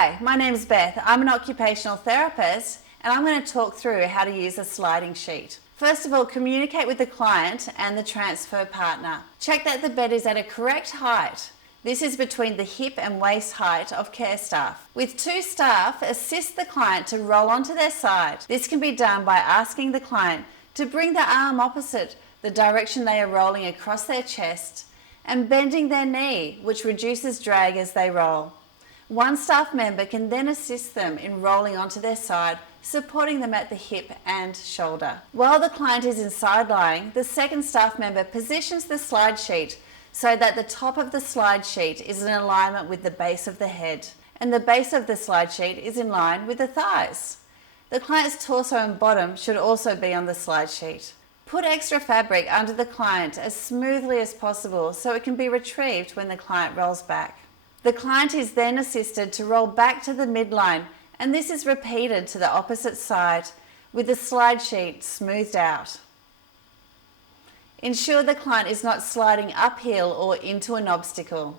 Hi, my name is Beth. I'm an occupational therapist and I'm going to talk through how to use a sliding sheet. First of all, communicate with the client and the transfer partner. Check that the bed is at a correct height. This is between the hip and waist height of care staff. With two staff, assist the client to roll onto their side. This can be done by asking the client to bring the arm opposite the direction they are rolling across their chest and bending their knee, which reduces drag as they roll. One staff member can then assist them in rolling onto their side, supporting them at the hip and shoulder. While the client is in side lying, the second staff member positions the slide sheet so that the top of the slide sheet is in alignment with the base of the head, and the base of the slide sheet is in line with the thighs. The client's torso and bottom should also be on the slide sheet. Put extra fabric under the client as smoothly as possible so it can be retrieved when the client rolls back. The client is then assisted to roll back to the midline, and this is repeated to the opposite side with the slide sheet smoothed out. Ensure the client is not sliding uphill or into an obstacle.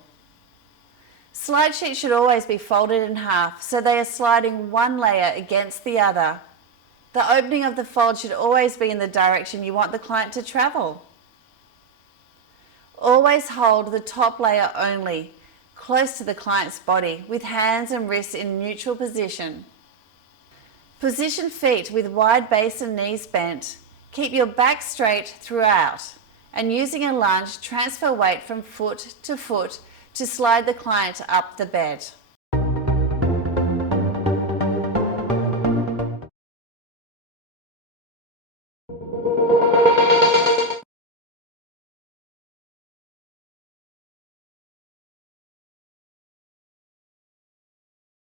Slide sheets should always be folded in half so they are sliding one layer against the other. The opening of the fold should always be in the direction you want the client to travel. Always hold the top layer only, close to the client's body, with hands and wrists in neutral position. Position feet with wide base and knees bent. Keep your back straight throughout, and using a lunge, transfer weight from foot to slide the client up the bed.